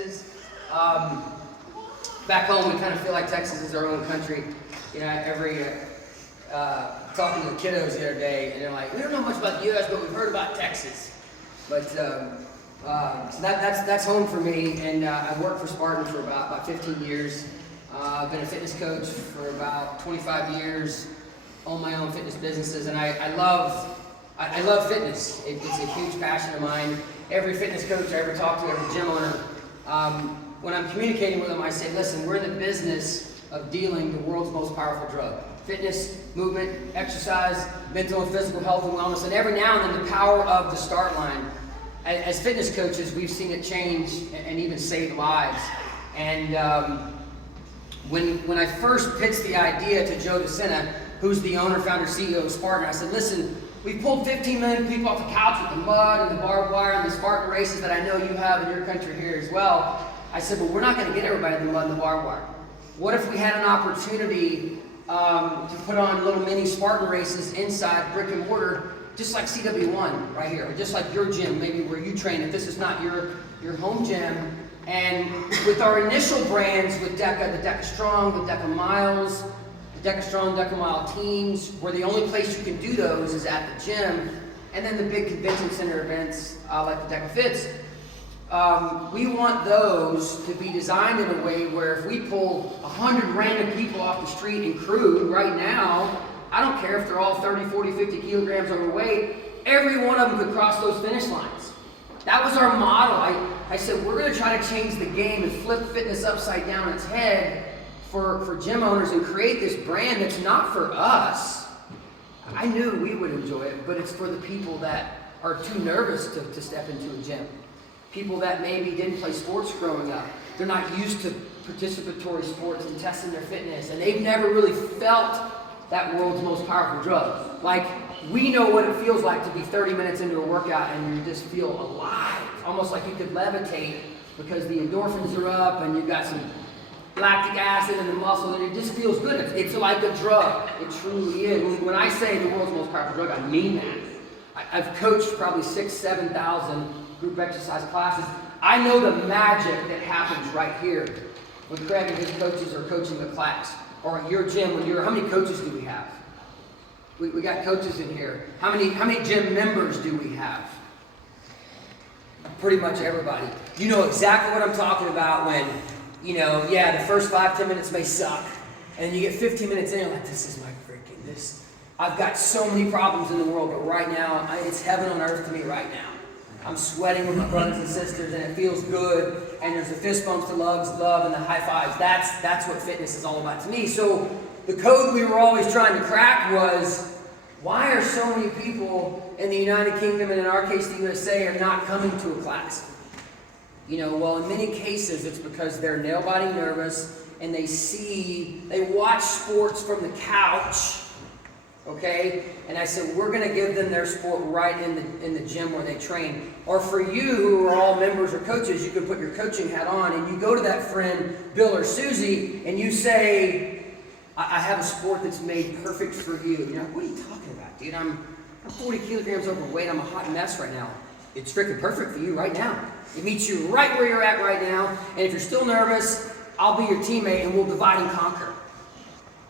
Texas. Back home, we kind of feel like Texas is our own country. You know, talking to the kiddos the other day, and they're like, we don't know much about the U.S., but we've heard about Texas. But so that's home for me, and I've worked for Spartan for about 15 years. I've been a fitness coach for about 25 years, own my own fitness businesses, and I love fitness. It's a huge passion of mine. Every fitness coach I ever talk to, every gym owner, when I'm communicating with them, I say, listen, we're in the business of dealing the world's most powerful drug. Fitness, movement, exercise, mental and physical health and wellness, and every now and then the power of the start line. As fitness coaches, we've seen it change and even save lives. And when I first pitched the idea to Joe DeSena, who's the owner, founder, CEO of Spartan, I said, listen, we pulled 15 million people off the couch with the mud and the barbed wire and the Spartan races that I know you have in your country here as well. I said, but we're not going to get everybody in the mud and the barbed wire. What if we had an opportunity to put on little mini Spartan races inside brick and mortar, just like CWone right here, or just like your gym, maybe where you train, if this is not your home gym. And with our initial brands, with Deka, the Deka Strong, the Deka Miles, the Deka Strong, Deka Mile teams, where the only place you can do those is at the gym, and then the big convention center events like the Deka Fits. We want those to be designed in a way where if we pull 100 random people off the street and crew right now, I don't care if they're all 30, 40, 50 kilograms overweight, every one of them could cross those finish lines. That was our model. I said, we're going to try to change the game and flip fitness upside down its head for gym owners and create this brand that's not for us. I knew we would enjoy it, but it's for the people that are too nervous to step into a gym. People that maybe didn't play sports growing up. They're not used to participatory sports and testing their fitness, and they've never really felt that world's most powerful drug. Like, we know what it feels like to be 30 minutes into a workout and you just feel alive. Almost like you could levitate because the endorphins are up and you've got some lactic acid in the muscle and it just feels good. It's like a drug. It truly is. When I say the world's most powerful drug, I mean that. I've coached probably 6,000, 7,000 group exercise classes. I know the magic that happens right here when Craig and his coaches are coaching the class. Or at your gym, how many coaches do we have? We got coaches in here. How many gym members do we have? Pretty much everybody. You know exactly what I'm talking about when, the first 5-10 minutes may suck. And then you get 15 minutes in, you're like, this is my freaking, I've got so many problems in the world, but right now, it's heaven on earth to me right now. I'm sweating with my brothers and sisters, and it feels good, and there's the fist bumps, the love, and the high fives. That's what fitness is all about to me. So the code we were always trying to crack was, why are so many people in the United Kingdom, and in our case the USA, are not coming to a class? Well, in many cases, it's because they're nail-biting nervous, and they watch sports from the couch. Okay, and I said, we're going to give them their sport right in the gym where they train. Or for you who are all members or coaches, you can put your coaching hat on and you go to that friend, Bill or Susie, and you say, I have a sport that's made perfect for you. What are you talking about, dude? I'm 40 kilograms overweight. I'm a hot mess right now. It's freaking perfect for you right now. It meets you right where you're at right now. And if you're still nervous, I'll be your teammate and we'll divide and conquer.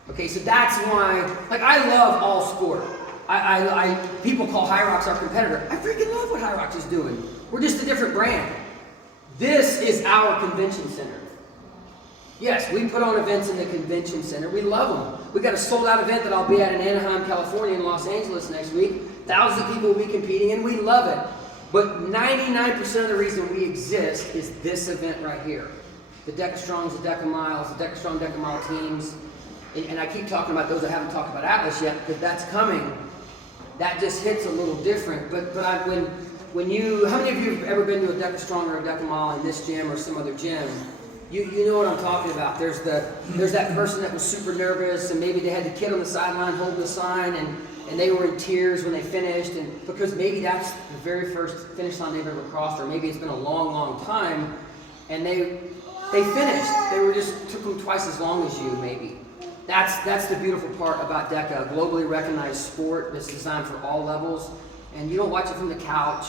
Okay, so that's why, I love all sport. People call High Rocks our competitor. I freaking love what High Rocks is doing. We're just a different brand. This is our convention center. Yes, we put on events in the convention center. We love them. We got a sold-out event that I'll be at in Anaheim, California, and Los Angeles next week. Thousands of people will be competing, and we love it. But 99% of the reason we exist is this event right here. The Deka Strongs, the Deka Miles, the Deka Strong, Deka Mile teams. And I keep talking about those. I haven't talked about Atlas yet because that's coming. That just hits a little different. But when you, how many of you have ever been to a Deka Strong or a Deka Mile in this gym or some other gym? You know what I'm talking about. There's that person that was super nervous and maybe they had the kid on the sideline holding the sign and they were in tears when they finished, and because maybe that's the very first finish line they've ever crossed, or maybe it's been a long, long time, and they finished. Took them twice as long as you maybe. That's the beautiful part about Deka, a globally recognized sport that's designed for all levels. And you don't watch it from the couch.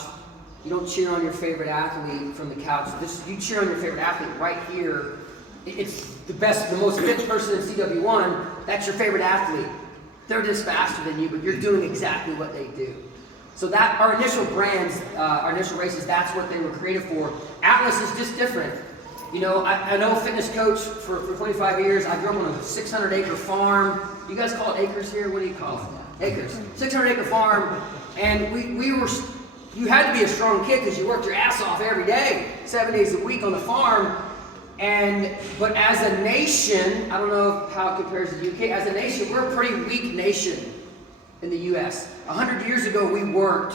You don't cheer on your favorite athlete from the couch. You cheer on your favorite athlete right here. It's the best, the most fit person in CWone. That's your favorite athlete. They're just faster than you, but you're doing exactly what they do. So that our initial brands, our initial races, that's what they were created for. Atlas is just different. You know, I know fitness coach for 25 years. I grew up on a 600-acre farm. You guys call it acres here? What do you call it? Acres. 600-acre farm. And you had to be a strong kid because you worked your ass off every day, 7 days a week on the farm. But as a nation, I don't know how it compares to the UK, as a nation, we're a pretty weak nation in the US. 100 years ago, we weren't.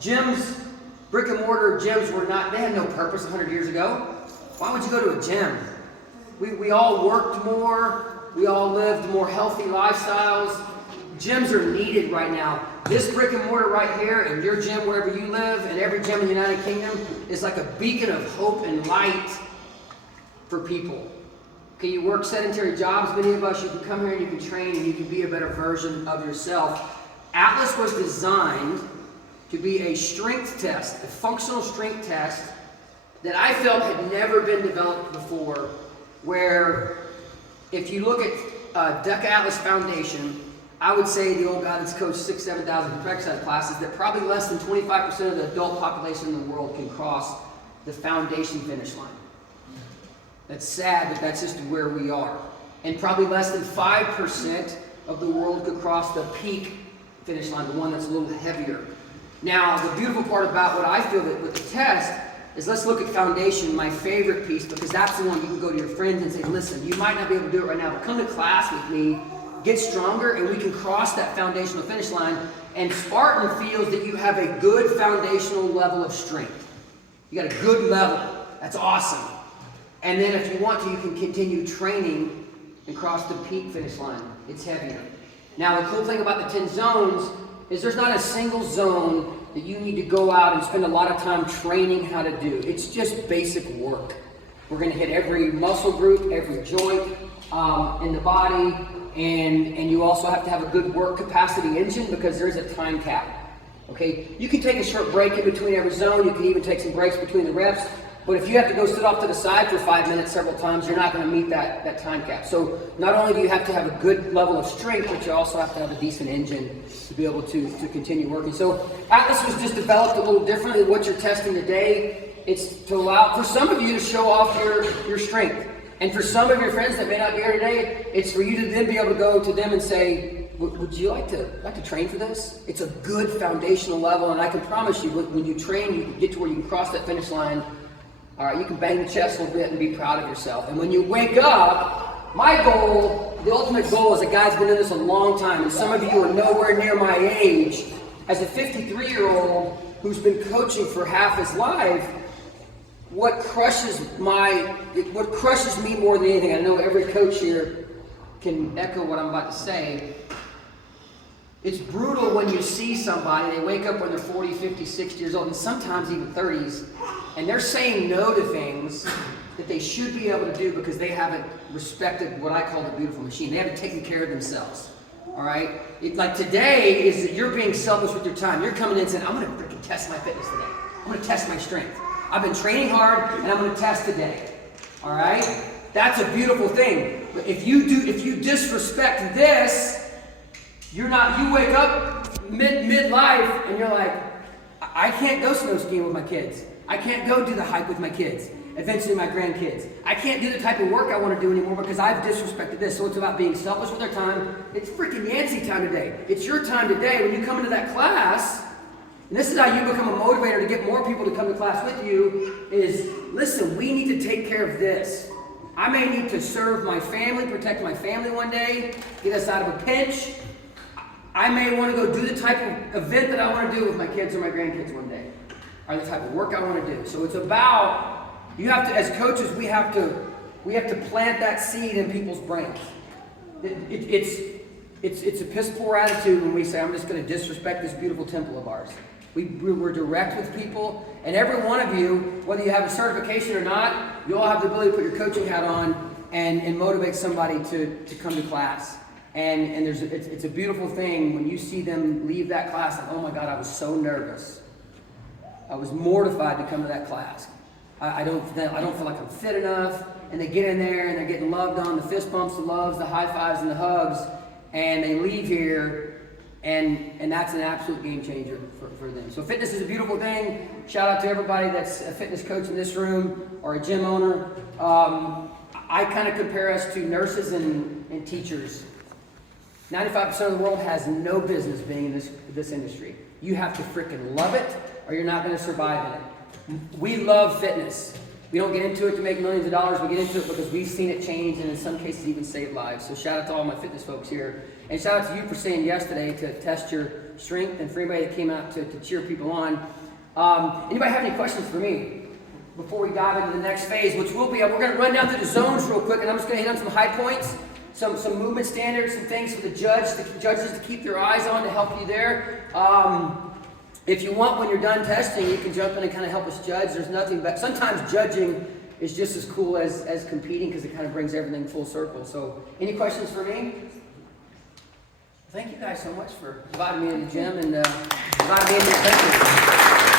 Gyms, brick and mortar gyms they had no purpose 100 years ago. Why would you go to a gym? We all worked more, we all lived more healthy lifestyles. Gyms are needed right now. This brick and mortar right here, and your gym wherever you live, and every gym in the United Kingdom is like a beacon of hope and light for people. Okay, you work sedentary jobs, many of us, you can come here and you can train and you can be a better version of yourself. Atlas was designed to be a strength test, a functional strength test that I felt had never been developed before, where if you look at Deka Atlas Foundation, I would say the old guy that's coached 6,000, 7,000 exercise classes, that probably less than 25% of the adult population in the world can cross the foundation finish line. That's sad, but that's just where we are. And probably less than 5% of the world could cross the peak finish line, the one that's a little heavier. Now, the beautiful part about what I feel that with the test is, let's look at foundation, my favorite piece, because that's the one you can go to your friends and say, listen, you might not be able to do it right now, but come to class with me, get stronger, and we can cross that foundational finish line. And Spartan feels that you have a good foundational level of strength. You got a good level. That's awesome. And then if you want to, you can continue training and cross the peak finish line. It's heavier. Now, the cool thing about the 10 zones is there's not a single zone that you need to go out and spend a lot of time training how to do. It's just basic work. We're going to hit every muscle group, every joint in the body, and you also have to have a good work capacity engine because there's a time cap. Okay, you can take a short break in between every zone. You can even take some breaks between the reps. But if you have to go sit off to the side for 5 minutes several times, you're not going to meet that time cap. So not only do you have to have a good level of strength, but you also have to have a decent engine to be able to continue working. So Atlas was just developed a little differently than what you're testing today. It's to allow for some of you to show off your strength. And for some of your friends that may not be here today, it's for you to then be able to go to them and say, would you like to train for this? It's a good foundational level, and I can promise you, when you train, you can get to where you can cross that finish line. All right, you can bang the chest a little bit and be proud of yourself. And when you wake up, my goal, the ultimate goal, is a guy's been doing this a long time, and some of you are nowhere near my age. As a 53-year-old who's been coaching for half his life, what crushes me more than anything, I know every coach here can echo what I'm about to say. It's brutal when you see somebody, they wake up when they're 40, 50, 60 years old, and sometimes even 30s, and they're saying no to things that they should be able to do because they haven't respected what I call the beautiful machine. They haven't taken care of themselves. All right? Like today is that you're being selfish with your time. You're coming in and saying, I'm going to freaking test my fitness today. I'm going to test my strength. I've been training hard, and I'm going to test today. All right? That's a beautiful thing. But if you disrespect this, you wake up midlife and you're like, I can't go snow skiing with my kids. I can't go do the hike with my kids. Eventually my grandkids. I can't do the type of work I want to do anymore because I've disrespected this. So it's about being selfish with their time. It's freaking Yancey time today. It's your time today when you come into that class. And this is how you become a motivator to get more people to come to class with you is, listen, we need to take care of this. I may need to serve my family, protect my family one day, get us out of a pinch. I may want to go do the type of event that I want to do with my kids or my grandkids one day, or the type of work I want to do. So it's about, you have to, as coaches, we have to plant that seed in people's brains. It's a piss poor attitude when we say, I'm just going to disrespect this beautiful temple of ours. We're direct with people, and every one of you, whether you have a certification or not, you all have the ability to put your coaching hat on and motivate somebody to come to class. And it's a beautiful thing when you see them leave that class and, oh my God, I was so nervous. I was mortified to come to that class. I don't feel like I'm fit enough. And they get in there and they're getting loved on, the fist bumps, the loves, the high fives, and the hugs, and they leave here, and that's an absolute game changer for them. So fitness is a beautiful thing. Shout out to everybody that's a fitness coach in this room or a gym owner. I kind of compare us to nurses and teachers. 95% of the world has no business being in this industry. You have to freaking love it, or you're not going to survive in it. We love fitness. We don't get into it to make millions of dollars. We get into it because we've seen it change and in some cases even save lives. So shout out to all my fitness folks here. And shout out to you for saying yes today to test your strength, and for anybody that came out to cheer people on. Anybody have any questions for me before we dive into the next phase, which will be, we're going to run down through the zones real quick, and I'm just going to hit on some high points, some movement standards, some things for the judges to keep their eyes on to help you there. If you want, when you're done testing, you can jump in and kind of help us judge. There's nothing but sometimes judging is just as cool as competing, because it kind of brings everything full circle. So, any questions for me? Thank you guys so much for inviting me in the gym and inviting me into the country.